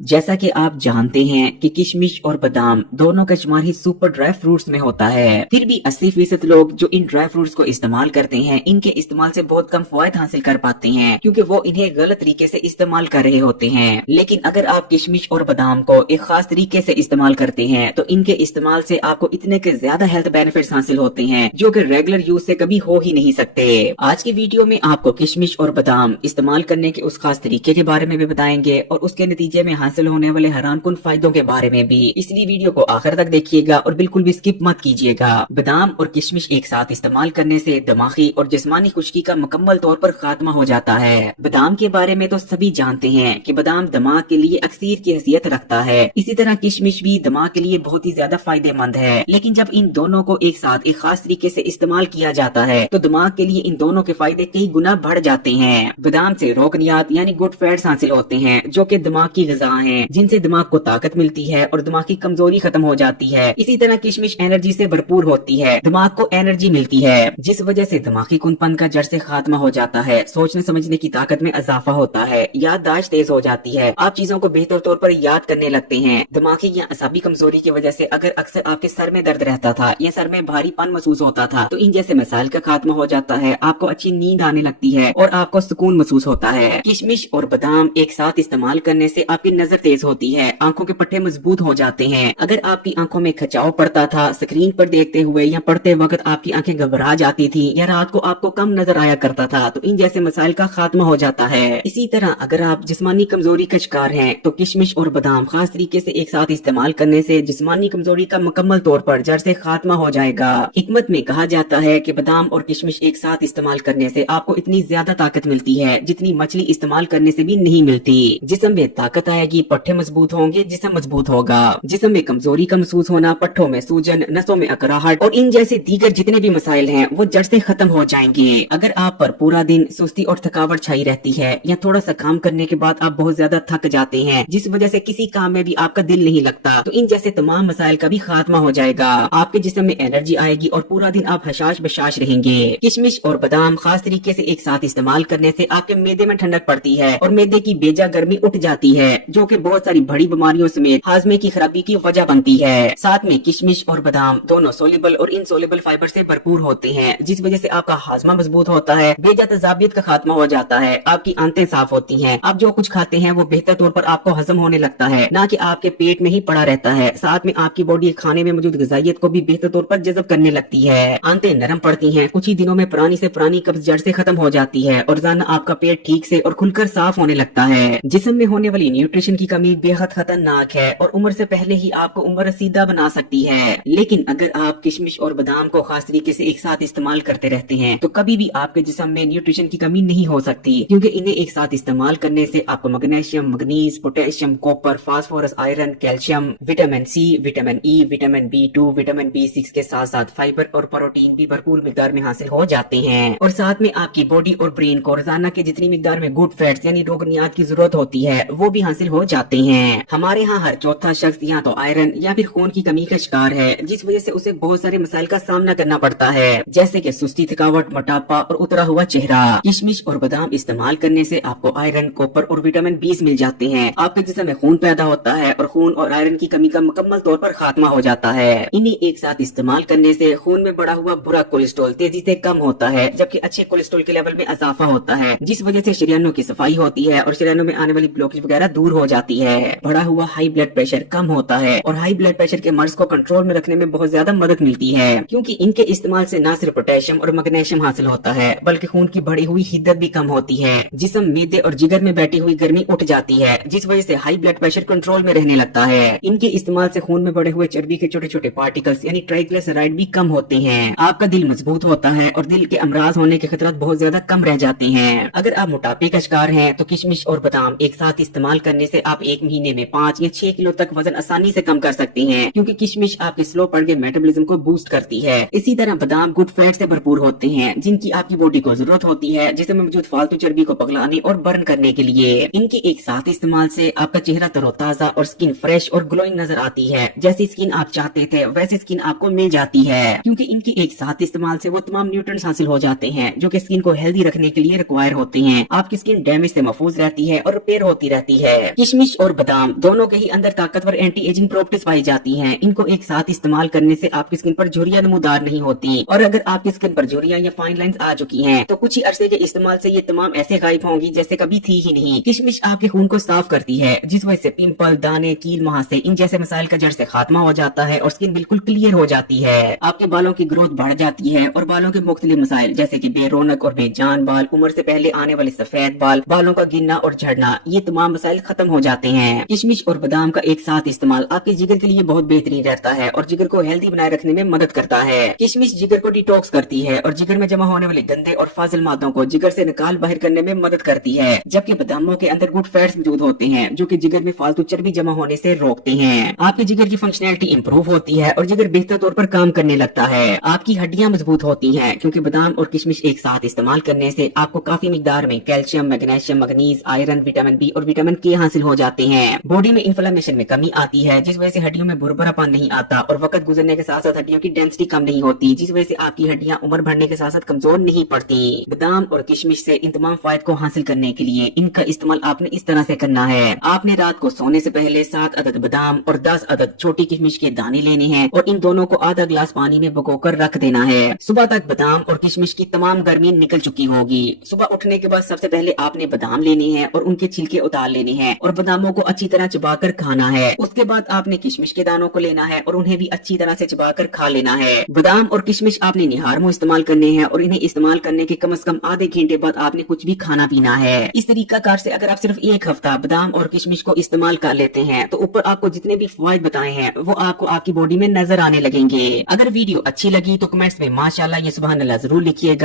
जैसा कि आप जानते हैं कि किशमिश और बादाम दोनों का शुमार ही सुपर ड्राई फ्रूट्स में होता है। फिर भी 80% लोग जो इन ड्राई फ्रूट्स को इस्तेमाल करते हैं, इनके इस्तेमाल से बहुत कम फायदा हासिल कर पाते हैं, क्योंकि वो इन्हें गलत तरीके से इस्तेमाल कर रहे होते हैं। लेकिन अगर आप किशमिश और बादाम को एक खास तरीके से इस्तेमाल करते हैं, तो इनके इस्तेमाल से आपको इतने के ज्यादा हेल्थ बेनिफिट्स हासिल होते हैं, जो कि रेगुलर यूज से कभी हो ही नहीं सकते। आज की वीडियो में आपको किशमिश और बादाम इस्तेमाल करने के उस खास तरीके के बारे में भी बताएंगे और उसके नतीजे में हासिल होने वाले हैरानकुन फायदों के बारे में भी। इसलिए वीडियो को आखिर तक देखिएगा और बिल्कुल भी स्किप मत कीजिएगा। बादाम और किशमिश एक साथ इस्तेमाल करने से दिमागी और जिस्मानी खुश्की का मुकम्मल तौर पर खात्मा हो जाता है। बादाम के बारे में तो सभी जानते हैं कि बादाम दिमाग के लिए अक्सीर की हैसियत रखता है। इसी तरह किशमिश भी दिमाग के लिए बहुत ही ज्यादा फायदेमंद है। लेकिन जब इन दोनों को एक साथ एक खास तरीके से इस्तेमाल किया जाता है, तो दिमाग के लिए इन दोनों के फायदे कई गुना बढ़ जाते हैं। बादाम से रोगनियात यानी गुड फैट्स हासिल होते हैं, जो कि दिमाग की ग़िज़ा हैं, जिनसे दिमाग को ताकत मिलती है और दिमाग की कमजोरी खत्म हो जाती है। इसी तरह किशमिश एनर्जी से भरपूर होती है, दिमाग को एनर्जी मिलती है, जिस वजह से दिमागी कुनपन का जड़ से खात्मा हो जाता है। सोचने समझने की ताकत में इजाफा होता है, याददाश्त तेज हो जाती है, आप चीजों को बेहतर तौर पर याद करने लगते हैं। दिमागी या असाबी कमजोरी की वजह से अगर अक्सर आपके सर में दर्द रहता था या सर में भारीपन महसूस होता था, तो इन जैसे मसाइल का खात्मा हो जाता है। आपको अच्छी नींद आने लगती है और आपको सुकून महसूस होता है। किशमिश और बादाम एक साथ इस्तेमाल करने से आपकी नजर तेज होती है, आंखों के पट्टे मजबूत हो जाते हैं। अगर आपकी आंखों में खिंचाव पड़ता था स्क्रीन पर देखते हुए या पढ़ते वक्त आपकी आंखें घबरा जाती थी या रात को आपको कम नजर आया करता था, तो इन जैसे मसाइल का खात्मा हो जाता है। इसी तरह अगर आप जिस्मानी कमजोरी का शिकार हैं, तो किशमिश और बादाम खास तरीके से एक साथ इस्तेमाल करने से जिस्मानी कमजोरी का मुकम्मल तौर पर जड़ से खात्मा हो जाएगा। हिकमत में कहा जाता है कि बादाम और किशमिश एक साथ इस्तेमाल करने से आपको इतनी ज्यादा ताकत मिलती है जितनी मछली इस्तेमाल करने से भी नहीं मिलती। जिस्म में ताकत आएगी, पट्टे मजबूत होंगे, जिस्म मजबूत होगा। जिस्म में कमजोरी का महसूस होना, पट्टों में सूजन, नसों में अकड़ाहट और इन जैसे दीगर जितने भी मसाइल हैं, वो जड़ से खत्म हो जाएंगे। अगर आप पर पूरा दिन सुस्ती और थकावट छाई रहती है या थोड़ा सा काम करने के बाद आप बहुत ज्यादा थक जाते हैं, जिस वजह से किसी काम में भी आपका दिल नहीं लगता, तो इन जैसे तमाम मसाइल का भी खात्मा हो जाएगा। आपके जिस्म में एनर्जी आएगी और पूरा दिन आप हशाश बशाश रहेंगे। किशमिश और बादाम खास तरीके से एक साथ इस्तेमाल करने से आपके मैदे में ठंडक पड़ती है और मैदे की बेजा गर्मी उठ जाती है, जो कि बहुत सारी बड़ी बीमारियों समेत हाजमे की खराबी की वजह बनती है। साथ में किशमिश और बादाम दोनों सोलेबल और इनसोलेबल फाइबर से भरपूर होते हैं, जिस वजह से आपका हाजमा मजबूत होता है, बेजा तजाबियत का खात्मा हो जाता है, आपकी आंतें साफ होती हैं, आप जो कुछ खाते हैं वो बेहतर तौर पर आपको हजम होने लगता है, ना कि आपके पेट में ही पड़ा रहता है। साथ में आपकी बॉडी खाने में मौजूद ग़िज़ाइयत को भी बेहतर तौर पर जज़ब करने लगती है। आंतें नरम पड़ती हैं, कुछ ही दिनों में पुरानी से पुरानी कब्ज जड़ से खत्म हो जाती है और रोजाना आपका पेट ठीक से और खुलकर साफ होने लगता है। जिस्म में होने वाली न्यूट्रिशन की कमी बेहद खतरनाक है और उम्र से पहले ही आपको उम्र रसीदा बना सकती है। लेकिन अगर आप किशमिश और बादाम को खास तरीके से एक साथ इस्तेमाल करते रहते हैं, तो कभी भी आपके जिस्म में न्यूट्रिशन की कमी नहीं हो सकती, क्योंकि इन्हें एक साथ इस्तेमाल करने से आपको magnesium, manganese, potassium, copper, phosphorus, iron, calcium, vitamin C, vitamin E, vitamin B2, vitamin B6 के साथ साथ फाइबर और प्रोटीन भी भरपूर मिकदार में हासिल हो जाते हैं। और साथ में आपकी बॉडी और ब्रेन को रोजाना की जितनी मिकदार में गुड फैट्स यानी रोगनियात की जरूरत होती है, वो भी हासिल हो जाते हैं। हमारे यहाँ हर चौथा शख्स या तो आयरन या फिर खून की कमी का शिकार है, जिस वजह से उसे बहुत सारे मसाइल का सामना करना पड़ता है, जैसे कि सुस्ती, थकावट, मोटापा और उतरा हुआ चेहरा। किशमिश और बादाम इस्तेमाल करने से आपको आयरन, कॉपर और विटामिन B मिल जाते हैं। आपके जिस्म में खून पैदा होता है और खून और आयरन की कमी का मुकम्मल तौर पर खात्मा हो जाता है। इन्हें एक साथ इस्तेमाल करने से खून में बढ़ा हुआ बुरा कोलेस्ट्रॉल तेजी से कम होता है, जबकि अच्छे कोलेस्ट्रॉल के लेवल में इजाफा होता है, जिस वजह से शरीरों की सफाई होती है और शरीरों में आने वाली ब्लॉकेज वगैरह दूर हो जाती है। बढ़ा हुआ हाई ब्लड प्रेशर कम होता है और हाई ब्लड प्रेशर के मर्ज को कंट्रोल में रखने में बहुत ज्यादा मदद मिलती है, क्योंकि इनके इस्तेमाल से न सिर्फ पोटेशियम और मैग्नीशियम हासिल होता है, बल्कि खून की बढ़ी हुई हिद्दत भी कम होती है। जिस्म, मैदे और जिगर में बैठी हुई गर्मी उठ जाती है, जिस वजह से हाई ब्लड प्रेशर कंट्रोल में रहने लगता है। इनके इस्तेमाल से खून में बढ़े हुए चर्बी के छोटे छोटे पार्टिकल्स यानी ट्राइग्लिसराइड भी कम होते हैं। आपका दिल मजबूत होता है और दिल के अमराज होने के खतरा बहुत ज्यादा कम रह जाते हैं। अगर आप मोटापे का शिकार हैं, तो किशमिश और बादाम एक साथ इस्तेमाल करने से आप एक महीने में 5 या 6 किलो तक वजन आसानी से कम कर सकते हैं, क्योंकि किशमिश आपके स्लो बढ़ गए मेटाबॉलिज्म को बूस्ट करती है। इसी तरह बादाम गुड फैट से भरपूर होते हैं, जिनकी आपकी बॉडी को जरूरत होती है, जिसमें मौजूद फालतू चर्बी को पगलाने और बर्न करने के लिए। इनके एक साथ इस्तेमाल से आपका चेहरा तरोताजा और स्किन फ्रेश और ग्लोइंग नजर आती है। जैसी स्किन आप चाहते थे वैसी स्किन आपको मिल जाती है, क्योंकि इनकी एक साथ इस्तेमाल से वो तमाम न्यूट्रिएंट्स हासिल हो जाते हैं जो कि स्किन को हेल्दी रखने के लिए रिक्वायर होते हैं। आपकी स्किन डैमेज से महफूज रहती है और रिपेयर होती रहती है। किशमिश और बादाम दोनों के ही अंदर ताकतवर एंटी एजिंग प्रॉपर्टीज पाई जाती हैं। इनको एक साथ इस्तेमाल करने से आपकी स्किन पर झुर्रियां नमूदार नहीं होती, और अगर आपकी स्किन पर झुर्रियां या फाइन लाइंस आ चुकी हैं तो कुछ ही अरसे के इस्तेमाल से ये तमाम ऐसे गायब होंगी जैसे कभी थी ही नहीं। किशमिश आपके खून को साफ करती है, जिस वजह से पिंपल, दाने, कील, मुहासे इन जैसे मसाइल का जड़ से खात्मा हो जाता है और स्किन बिल्कुल क्लियर हो जाती है। आपके बालों की ग्रोथ बढ़ जाती है और बालों के मुख्तलिफ मसाइल जैसे कि बेरौनक और बेजान बाल, उम्र से पहले आने वाले सफेद बाल, बालों का गिरना और झड़ना, ये तमाम मसाइल खत्म हो जाते हैं। किशमिश और बादाम का एक साथ इस्तेमाल आपके जिगर के लिए बहुत बेहतरीन रहता है और जिगर को हेल्दी बनाए रखने में मदद करता है। किशमिश जिगर को डिटॉक्स करती है और जिगर में जमा होने वाले गंदे और फाजिल मादों को जिगर से निकाल बाहर करने में मदद करती है, जबकि बादामों के अंदर गुड फैट्स मौजूद होते हैं जो कि जिगर में फालतू चर्बी जमा होने से रोकते हैं। आपके जिगर की फंक्शनैलिटी इंप्रूव होती है और जिगर बेहतर तौर पर काम करने लगता है। आपकी हड्डियां मजबूत होती हैं क्योंकि बादाम और किशमिश एक साथ इस्तेमाल करने से आपको काफी मिकदार में calcium, magnesium, manganese, iron, vitamin B और विटामिन के हासिल हो जाते हैं। बॉडी में इन्फ्लेमेशन में कमी आती है जिस वजह से हड्डियों में भुरभुरापन नहीं आता और वक्त गुजरने के साथ साथ हड्डियों की डेंसिटी कम नहीं होती, जिस वजह से आपकी हड्डियां उम्र बढ़ने के साथ साथ कमजोर नहीं पड़ती। बादाम और किशमिश से इन तमाम फायदे को हासिल करने के लिए इनका इस्तेमाल आपने इस तरह से करना है। आपने रात को सोने से पहले 7 अदद बादाम और 10 अदद छोटी किशमिश के दाने लेने हैं और इन दोनों को आधा गिलास पानी में भिगोकर रख देना है। सुबह तक बादाम और किशमिश की तमाम गर्मी निकल चुकी होगी। सुबह उठने के बाद सबसे पहले आपने बादाम लेने हैं और उनके छिलके उतार लेने हैं और बादामों को अच्छी तरह चबाकर खाना है। उसके बाद आपने किशमिश के दानों को लेना है और उन्हें भी अच्छी तरह से चबाकर खा लेना है। बादाम और किशमिश आपने निहार मुंह इस्तेमाल करने हैं और इन्हें इस्तेमाल करने के कम से कम आधे घंटे बाद आपने कुछ भी खाना पीना है। इस तरीका कार से अगर आप सिर्फ एक हफ्ता बादाम और किशमिश को इस्तेमाल कर लेते हैं तो ऊपर आपको जितने भी फायदे बताए हैं वो आपको आपकी बॉडी में नजर आने लगेंगे। अगर वीडियो अच्छी लगी तो कमेंट्स में माशाल्लाह या सुभान अल्लाह जरूर लिखिएगा।